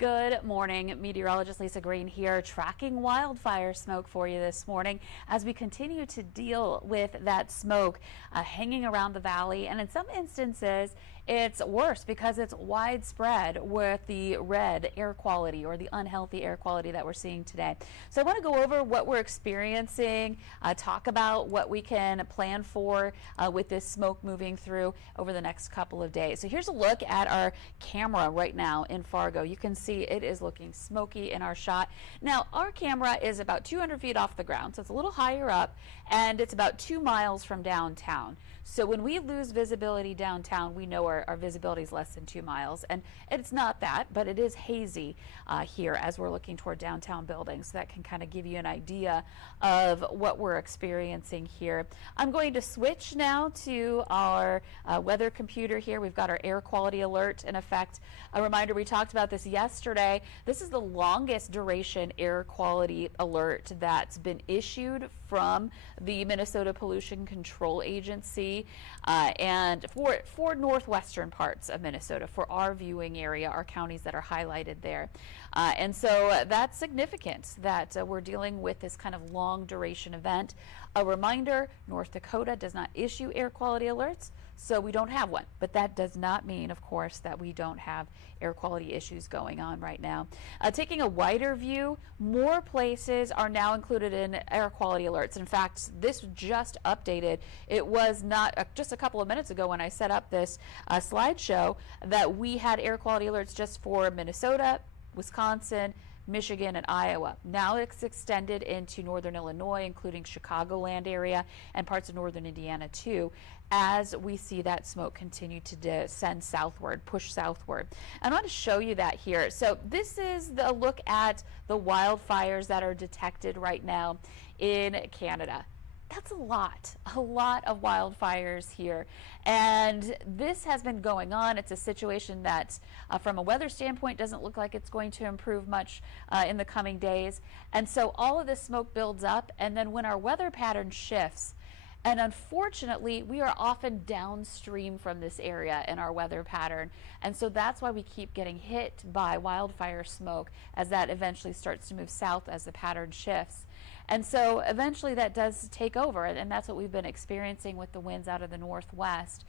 Good morning. Meteorologist Lisa Green here, tracking wildfire smoke for you this morning as we continue to deal with that smoke hanging around the valley. And in some instances, it's worse because it's widespread with the red air quality or the unhealthy air quality that we're seeing today. So I want to go over what we're experiencing, talk about what we can plan for with this smoke moving through over the next couple of days. So here's a look at our camera right now in Fargo. You can see it is looking smoky in our shot. Now, our camera is about 200 feet off the ground, so it's a little higher up, and it's about 2 miles from downtown. So when we lose visibility downtown, we know our visibility is less than 2 miles, and it's not that, but it is hazy here as we're looking toward downtown buildings. So that can kind of give you an idea of what we're experiencing here. I'm going to switch now to our weather computer here. We've got our air quality alert in effect. A reminder, we talked about this yesterday. This is the longest duration air quality alert that's been issued from the Minnesota Pollution Control Agency and for northwestern parts of Minnesota, for our viewing area, our counties that are highlighted there. And so that's significant that we're dealing with this kind of long duration event. A reminder, North Dakota does not issue air quality alerts, so we don't have one. But that does not mean, of course, that we don't have air quality issues going on right now. Taking a wider view, more places are now included in air quality alerts. In fact, this just updated. It was not just a couple of minutes ago when I set up this slideshow that we had air quality alerts just for Minnesota, Wisconsin, Michigan, and Iowa. Now it's extended into northern Illinois, including Chicagoland area and parts of northern Indiana too, as we see that smoke continue to descend southward, push southward. I want to show you that here. So this is the look at the wildfires that are detected right now in Canada. That's a lot of wildfires here. And this has been going on. It's a situation that, from a weather standpoint, doesn't look like it's going to improve much in the coming days. And so all of this smoke builds up, and then when our weather pattern shifts, and unfortunately, we are often downstream from this area in our weather pattern. And so that's why we keep getting hit by wildfire smoke as that eventually starts to move south as the pattern shifts. And so eventually that does take over, and that's what we've been experiencing with the winds out of the northwest.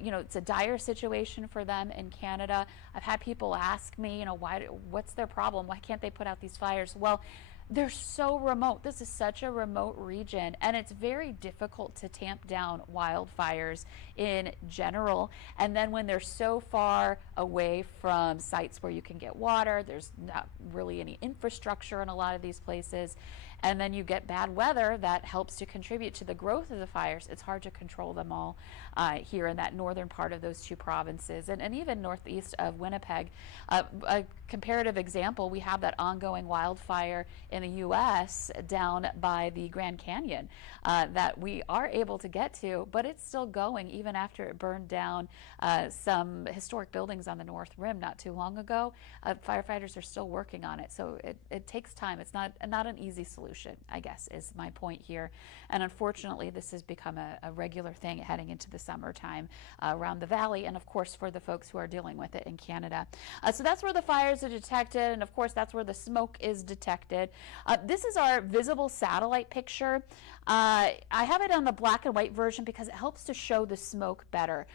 You know, it's a dire situation for them in Canada. I've had people ask me, you know, what's their problem? Why can't they put out these fires? Well, they're so remote. This is such a remote region, and it's very difficult to tamp down wildfires in general. And then when they're so far away from sites where you can get water, there's not really any infrastructure in a lot of these places. And then you get bad weather that helps to contribute to the growth of the fires. It's hard to control them all here in that northern part of those two provinces and even northeast of Winnipeg. A comparative example, we have that ongoing wildfire in the U.S. down by the Grand Canyon that we are able to get to, but it's still going even after it burned down some historic buildings on the North Rim not too long ago. Firefighters are still working on it, so it takes time. It's not an easy solution, I guess, is my point here. And unfortunately, this has become a regular thing heading into the summertime around the valley, and of course for the folks who are dealing with it in Canada. So that's where the fires are detected, and of course that's where the smoke is detected. This is our visible satellite picture. I have it on the black and white version because it helps to show the smoke better.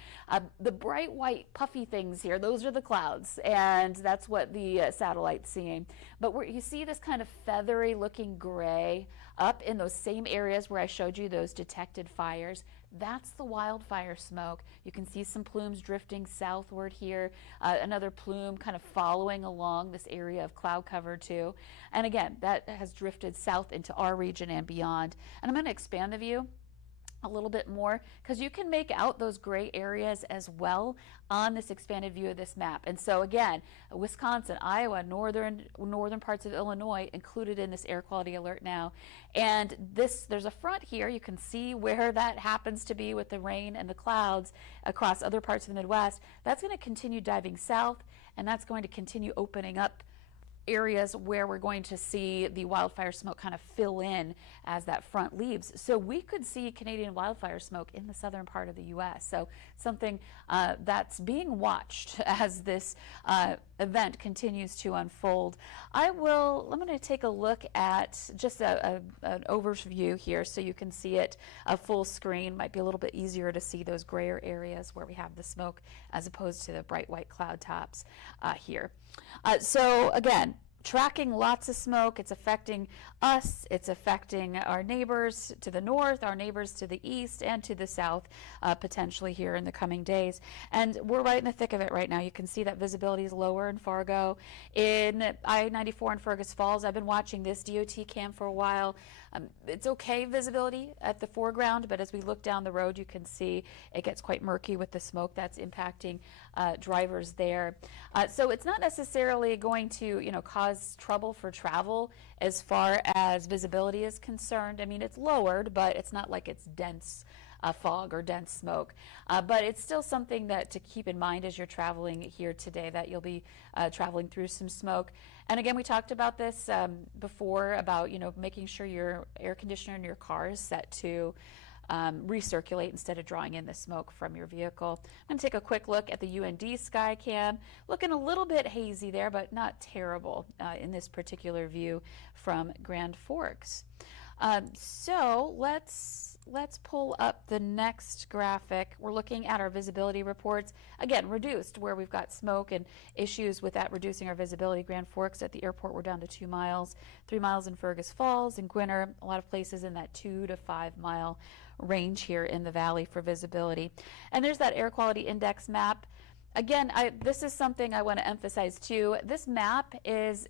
The bright white puffy things here, those are the clouds, and that's what the satellite's seeing. But where you see this kind of feathery looking gray up in those same areas where I showed you those detected fires, that's the wildfire smoke. You can see some plumes drifting southward here, another plume kind of following along this area of cloud cover too. And again, that has drifted south into our region and beyond. And I'm going to expand the view a little bit more because you can make out those gray areas as well on this expanded view of this map. And so again, Wisconsin, Iowa, northern parts of Illinois included in this air quality alert now. And there's a front here. You can see where that happens to be with the rain and the clouds across other parts of the Midwest. That's going to continue diving south, and that's going to continue opening up areas where we're going to see the wildfire smoke kind of fill in as that front leaves. So we could see Canadian wildfire smoke in the southern part of the U.S. So something that's being watched as this event continues to unfold. I'm going to take a look at just an overview here so you can see it full screen. Might be a little bit easier to see those grayer areas where we have the smoke as opposed to the bright white cloud tops here. So again, tracking lots of smoke. It's affecting us. It's affecting our neighbors to the north, our neighbors to the east and to the south, potentially here in the coming days. And we're right in the thick of it right now. You can see that visibility is lower in Fargo. In I-94 in Fergus Falls, I've been watching this DOT cam for a while. It's okay visibility at the foreground, but as we look down the road, you can see it gets quite murky with the smoke that's impacting drivers there. So it's not necessarily going to, cause trouble for travel as far as visibility is concerned. I mean, it's lowered, but it's not like it's dense fog or dense smoke. But it's still something that to keep in mind as you're traveling here today, that you'll be traveling through some smoke. And again, we talked about this before about, making sure your air conditioner in your car is set to recirculate instead of drawing in the smoke from your vehicle. I'm going to take a quick look at the UND Skycam. Looking a little bit hazy there, but not terrible in this particular view from Grand Forks. So let's pull up the next graphic. We're looking at our visibility reports. Again, reduced where we've got smoke and issues with that reducing our visibility. Grand Forks at the airport, we're down to 2 miles, 3 miles in Fergus Falls and Gwinner, a lot of places in that 2 to 5 mile range here in the valley for visibility. And there's that air quality index map. Again, this is something I want to emphasize too. This map is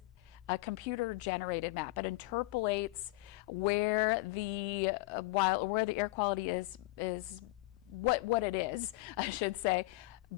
a computer generated map. It interpolates where the air quality is what it is, I should say,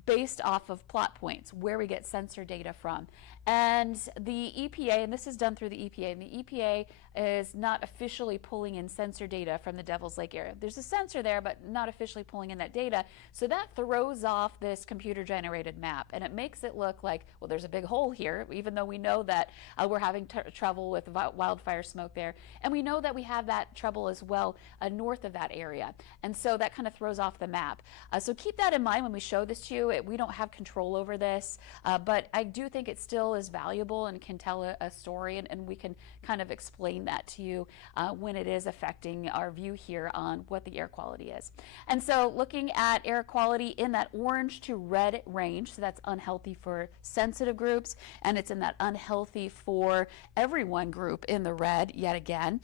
based off of plot points, where we get sensor data from. And the EPA, and this is done through the EPA, and the EPA is not officially pulling in sensor data from the Devil's Lake area. There's a sensor there, but not officially pulling in that data. So that throws off this computer-generated map, and it makes it look like, well, there's a big hole here, even though we know that we're having trouble with wildfire smoke there. And we know that we have that trouble as well north of that area. And so that kind of throws off the map. So keep that in mind when we show this to you. We don't have control over this, but I do think it still is valuable and can tell a story, and we can kind of explain that to you when it is affecting our view here on what the air quality is. And so looking at air quality in that orange to red range, so that's unhealthy for sensitive groups, and it's in that unhealthy for everyone group in the red yet again.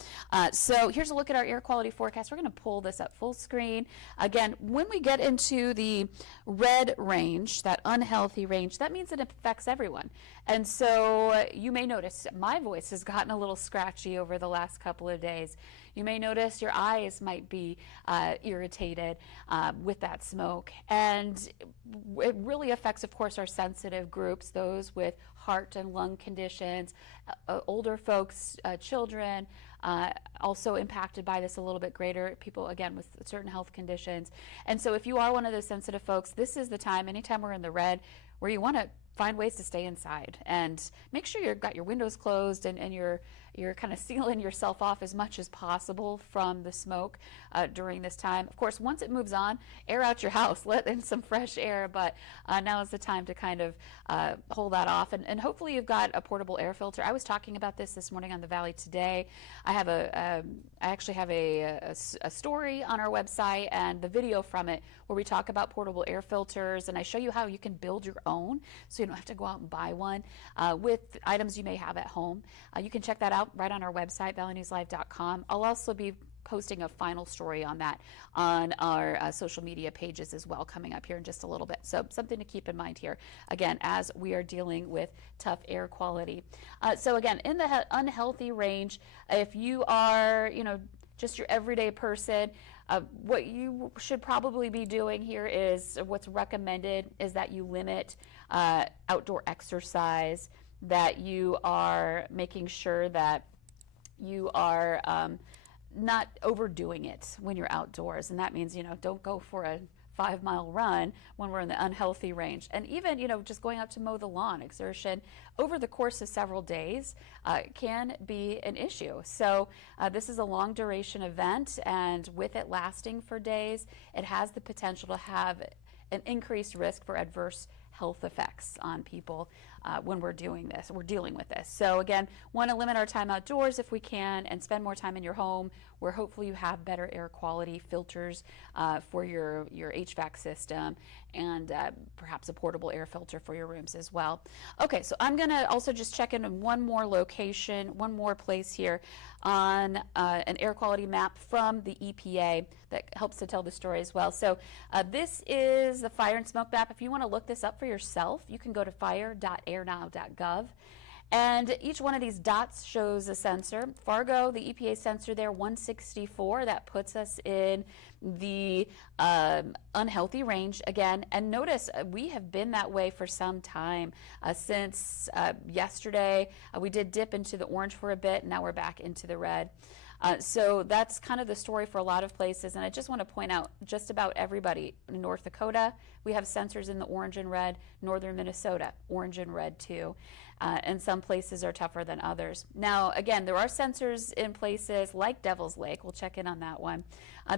So here's a look at our air quality forecast. We're going to pull this up full screen. Again, when we get into the red range, that unhealthy range, that means it affects everyone. And so you may notice my voice has gotten a little scratchy over the last couple of days. You may notice your eyes might be irritated with that smoke. And it really affects, of course, our sensitive groups, those with heart and lung conditions, older folks, children, also impacted by this a little bit greater, people, again, with certain health conditions. And so if you are one of those sensitive folks, this is the time, anytime we're in the red, where you want to find ways to stay inside and make sure you've got your windows closed and you're kind of sealing yourself off as much as possible from the smoke during this time. Of course, once it moves on, air out your house, let in some fresh air, but now is the time to kind of hold that off. And hopefully you've got a portable air filter. I was talking about this morning on the Valley Today. I actually have a story on our website and the video from it where we talk about portable air filters, and I show you how you can build your own so you don't have to go out and buy one with items you may have at home. You can check that out right on our website, valleynewslive.com. I'll also be posting a final story on that on our social media pages as well coming up here in just a little bit. So something to keep in mind here, again, as we are dealing with tough air quality. So again, in the unhealthy range, if you are, just your everyday person, what you should probably be doing here is what's recommended is that you limit outdoor exercise, that you are making sure that you are not overdoing it when you're outdoors. And that means, don't go for a 5-mile run when we're in the unhealthy range. And even, just going out to mow the lawn, exertion over the course of several days can be an issue. So this is a long duration event, and with it lasting for days, it has the potential to have an increased risk for adverse health effects on people when we're dealing with this. So again, want to limit our time outdoors if we can and spend more time in your home where hopefully you have better air quality filters for your HVAC system, and perhaps a portable air filter for your rooms as well. Okay, so I'm going to also just check in one more location, one more place here on an air quality map from the EPA that helps to tell the story as well. So this is the fire and smoke map. If you want to look this up for yourself, you can go to fire.airnow.gov. And each one of these dots shows a sensor. Fargo, the EPA sensor there, 164, that puts us in the unhealthy range again. And notice we have been that way for some time. Since yesterday, we did dip into the orange for a bit, and now we're back into the red. So that's kind of the story for a lot of places. And I just want to point out, just about everybody in North Dakota, we have sensors in the orange and red. Northern Minnesota, orange and red too. And some places are tougher than others. Now, again, there are sensors in places like Devil's Lake. We'll check in on that one.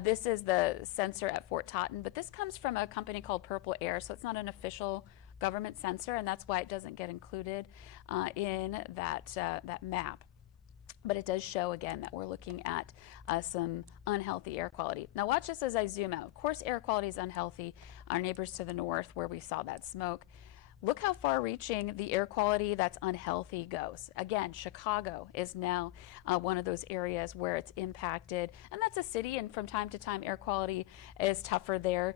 This is the sensor at Fort Totten, but this comes from a company called Purple Air, so it's not an official government sensor, and that's why it doesn't get included in that map. But it does show, again, that we're looking at some unhealthy air quality. Now watch this as I zoom out. Of course, air quality is unhealthy. Our neighbors to the north, where we saw that smoke. Look how far-reaching the air quality that's unhealthy goes. Again, Chicago is now one of those areas where it's impacted, and that's a city, and from time to time air quality is tougher there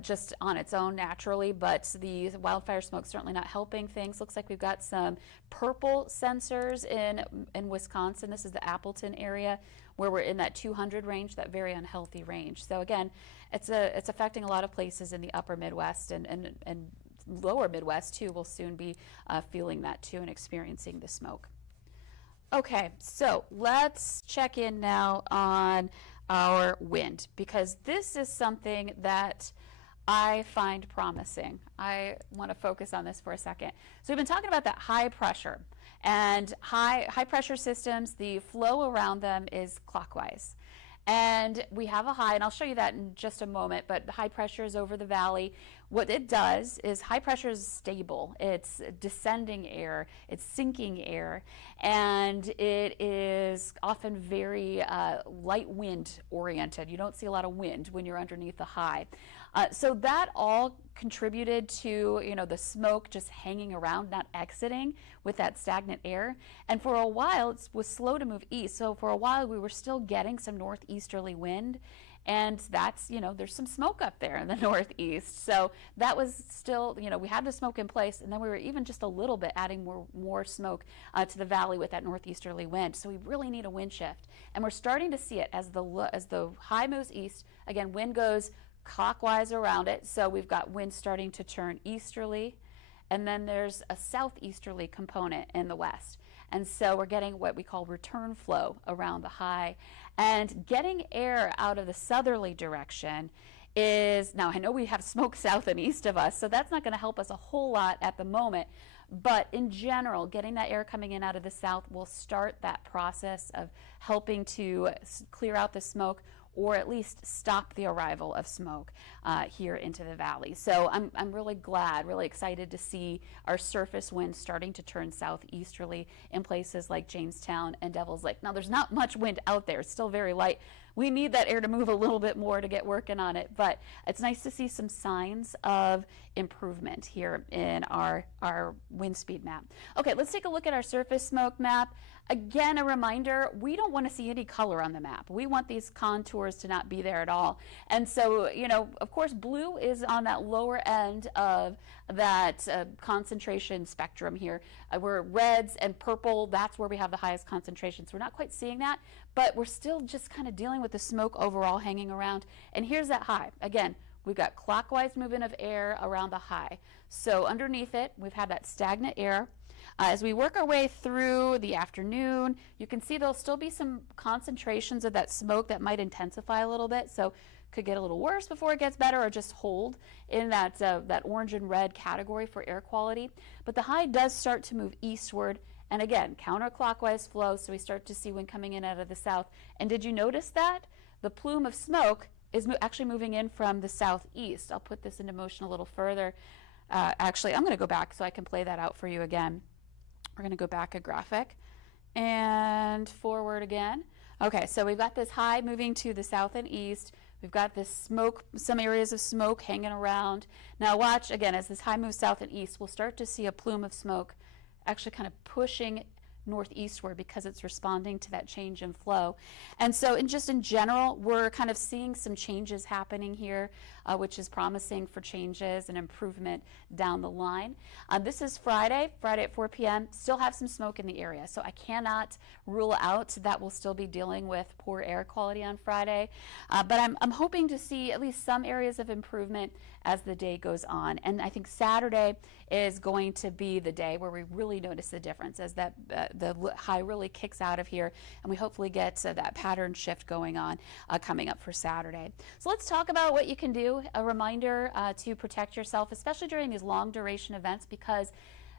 just on its own naturally, but the wildfire smoke certainly not helping things. Looks like we've got some purple sensors in Wisconsin. This is the Appleton area where we're in that 200 range, that very unhealthy range. So again, it's affecting a lot of places in the upper Midwest and lower Midwest too. Will soon be feeling that too and experiencing the smoke. Okay, so let's check in now on our wind, because this is something that I find promising. I want to focus on this for a second. So we've been talking about that high pressure, and high pressure systems, the flow around them is clockwise. And we have a high, and I'll show you that in just a moment, but the high pressure is over the valley. What it does is high pressure is stable. It's descending air, it's sinking air, and it is often very light wind oriented. You don't see a lot of wind when you're underneath the high. So that all contributed to the smoke just hanging around, not exiting with that stagnant air. And for a while it was slow to move east. So for a while we were still getting some northeasterly wind, and that's there's some smoke up there in the northeast. So that was still we had the smoke in place, and then we were even just a little bit adding more smoke to the valley with that northeasterly wind. So we really need a wind shift, and we're starting to see it as the high moves east. Again, wind goes clockwise around it, so we've got wind starting to turn easterly, and then there's a southeasterly component in the west, and so we're getting what we call return flow around the high. And getting air out of the southerly direction is, now I know we have smoke south and east of us, so that's not going to help us a whole lot at the moment, but in general, getting that air coming in out of the south will start that process of helping to clear out the smoke, or at least stop the arrival of smoke here into the valley. So I'm really glad, really excited to see our surface winds starting to turn southeasterly in places like Jamestown and Devil's Lake. Now there's not much wind out there, it's still very light. We need that air to move a little bit more to get working on it, but it's nice to see some signs of improvement here in our wind speed map. Okay, let's take a look at our surface smoke map. Again, a reminder, we don't want to see any color on the map. We want these contours to not be there at all. And so, of course, blue is on that lower end of that concentration spectrum here. Where reds and purple, that's where we have the highest concentration. So we're not quite seeing that, but we're still just kind of dealing with the smoke overall hanging around. And here's that high. Again, we've got clockwise movement of air around the high. So underneath it, we've had that stagnant air. As we work our way through the afternoon, you can see there'll still be some concentrations of that smoke that might intensify a little bit. So could get a little worse before it gets better, or just hold in that orange and red category for air quality. But the high does start to move eastward, and again, counterclockwise flow, so we start to see wind coming in out of the south. And did you notice that? The plume of smoke is actually moving in from the southeast. I'll put this into motion a little further. Actually, I'm going to go back so I can play that out for you again. We're going to go back a graphic and forward again. Okay, so we've got this high moving to the south and east. We've got this smoke, some areas of smoke hanging around. Now watch, again, as this high moves south and east, we'll start to see a plume of smoke actually kind of pushing northeastward because it's responding to that change in flow. And so just in general, we're kind of seeing some changes happening here, which is promising for changes and improvement down the line. This is Friday at 4 p.m. Still have some smoke in the area, so I cannot rule out that we'll still be dealing with poor air quality on Friday. But I'm hoping to see at least some areas of improvement as the day goes on. And I think Saturday is going to be the day where we really notice the difference as the high really kicks out of here, and we hopefully get that pattern shift going on coming up for Saturday. So let's talk about what you can do. A reminder to protect yourself, especially during these long duration events, because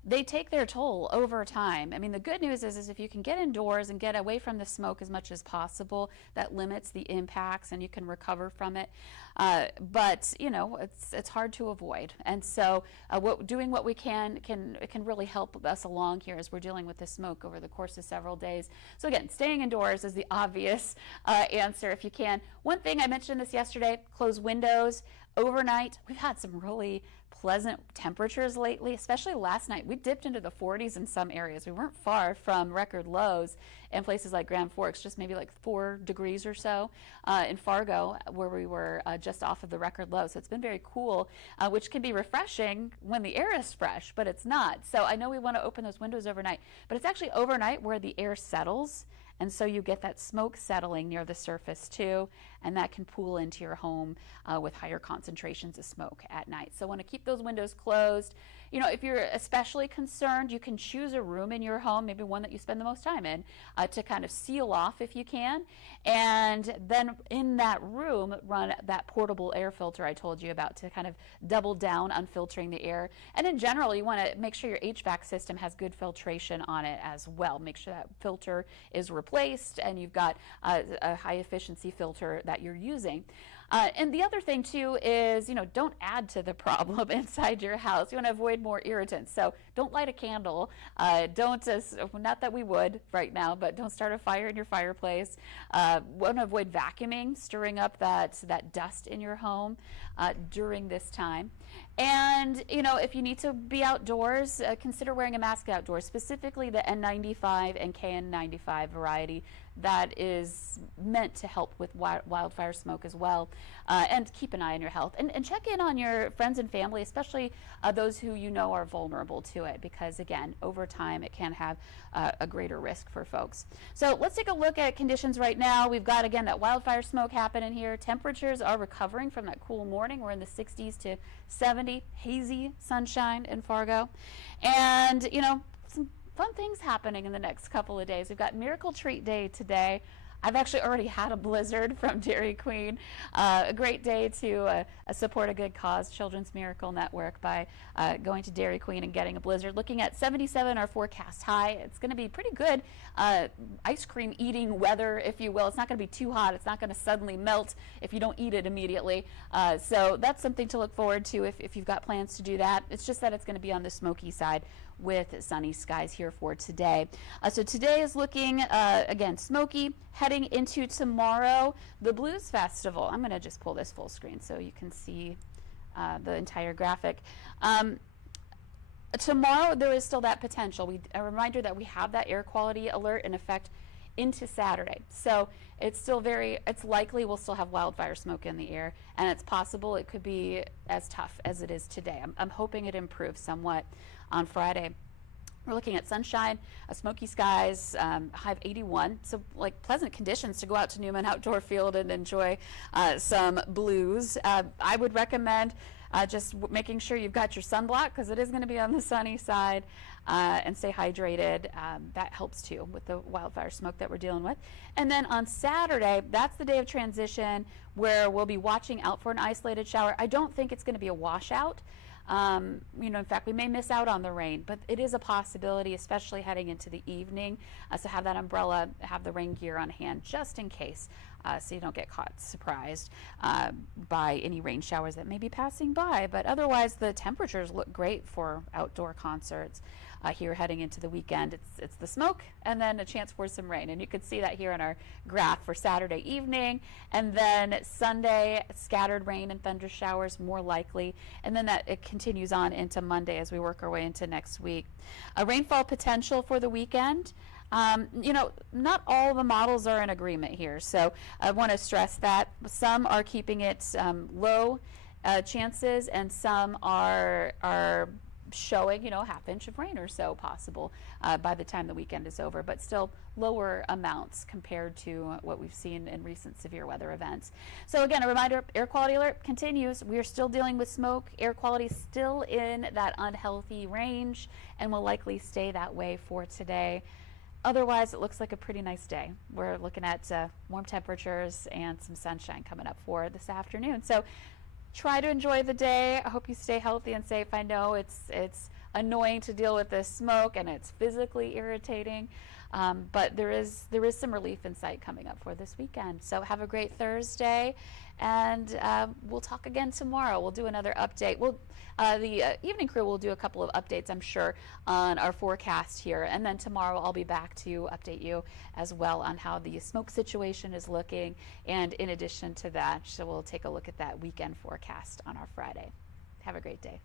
they take their toll over time. I mean, the good news is if you can get indoors and get away from the smoke as much as possible, that limits the impacts and you can recover from it. But you know, it's hard to avoid. And so doing what we can really help us along here as we're dealing with the smoke over the course of several days. So again, staying indoors is the obvious answer if you can. One thing, I mentioned this yesterday, close windows. Overnight, we've had some really pleasant temperatures lately, especially last night. We dipped into the 40s in some areas. We weren't far from record lows in places like Grand Forks, just maybe like 4 degrees or so. In Fargo, where we were just off of the record low. So it's been very cool, which can be refreshing when the air is fresh, but it's not. So I know we want to open those windows overnight, but it's actually overnight where the air settles. And so you get that smoke settling near the surface too, and that can pool into your home with higher concentrations of smoke at night. So want to keep those windows closed. You know, if you're especially concerned, you can choose a room in your home, maybe one that you spend the most time in, to kind of seal off if you can. And then in that room, run that portable air filter I told you about to kind of double down on filtering the air. And in general, you want to make sure your HVAC system has good filtration on it as well. Make sure that filter is replaced and you've got a high efficiency filter that you're using. And the other thing too is, you know, don't add to the problem inside your house. You want to avoid more irritants. So don't light a candle. Not that we would right now, but don't start a fire in your fireplace. Want to avoid vacuuming, stirring up that dust in your home during this time. And, you know, if you need to be outdoors, consider wearing a mask outdoors, specifically the N95 and KN95 variety that is meant to help with wildfire smoke as well. And keep an eye on your health. And check in on your friends and family, especially those who you know are vulnerable to it, because, again, over time it can have a greater risk for folks. So let's take a look at conditions right now. We've got, again, that wildfire smoke happening here. Temperatures are recovering from that cool morning. We're in the 60s to 70, hazy sunshine in Fargo. And, you know, some fun things happening in the next couple of days. We've got Miracle Treat Day today. I've actually already had a blizzard from Dairy Queen. A great day to support a good cause, Children's Miracle Network, by going to Dairy Queen and getting a blizzard. Looking at 77, our forecast high. It's going to be pretty good ice cream eating weather, if you will. It's not going to be too hot. It's not going to suddenly melt if you don't eat it immediately. So that's something to look forward to if you've got plans to do that. It's just that it's going to be on the smoky side with sunny skies here for today. So today is looking, again, smoky. Heading into tomorrow, the Blues Festival. I'm going to just pull this full screen so you can see the entire graphic. Tomorrow, there is still that potential. A reminder that we have that air quality alert in effect into Saturday. So it's still it's likely we'll still have wildfire smoke in the air, and it's possible it could be as tough as it is today. I'm hoping it improves somewhat on Friday. We're looking at sunshine, smoky skies, high of 81. So like pleasant conditions to go out to Newman Outdoor Field and enjoy some blues. I would recommend just making sure you've got your sunblock because it is going to be on the sunny side, and stay hydrated. That helps too with the wildfire smoke that we're dealing with. And then on Saturday, that's the day of transition where we'll be watching out for an isolated shower. I don't think it's going to be a washout. In fact, we may miss out on the rain, but it is a possibility, especially heading into the evening. So have that umbrella, have the rain gear on hand just in case, so you don't get caught surprised by any rain showers that may be passing by. But otherwise, the temperatures look great for outdoor concerts. Here heading into the weekend, it's the smoke and then a chance for some rain, and you can see that here in our graph for Saturday evening, and then Sunday scattered rain and thunder showers more likely, and then it continues on into Monday as we work our way into next week. A rainfall potential for the weekend. Not all the models are in agreement here, so I want to stress that some are keeping it low chances, and some are showing, a half inch of rain or so possible by the time the weekend is over, but still lower amounts compared to what we've seen in recent severe weather events. So again, a reminder, air quality alert continues. We are still dealing with smoke. Air quality still in that unhealthy range and will likely stay that way for today. Otherwise, it looks like a pretty nice day. We're looking at warm temperatures and some sunshine coming up for this afternoon. So try to enjoy the day. I hope you stay healthy and safe. I know it's annoying to deal with this smoke and it's physically irritating, but there is some relief in sight coming up for this weekend. So have a great Thursday, and we'll talk again tomorrow. We'll do another update. The evening crew will do a couple of updates, I'm sure, on our forecast here, and then tomorrow I'll be back to update you as well on how the smoke situation is looking, and in addition to that, so we'll take a look at that weekend forecast on our Friday. Have a great day.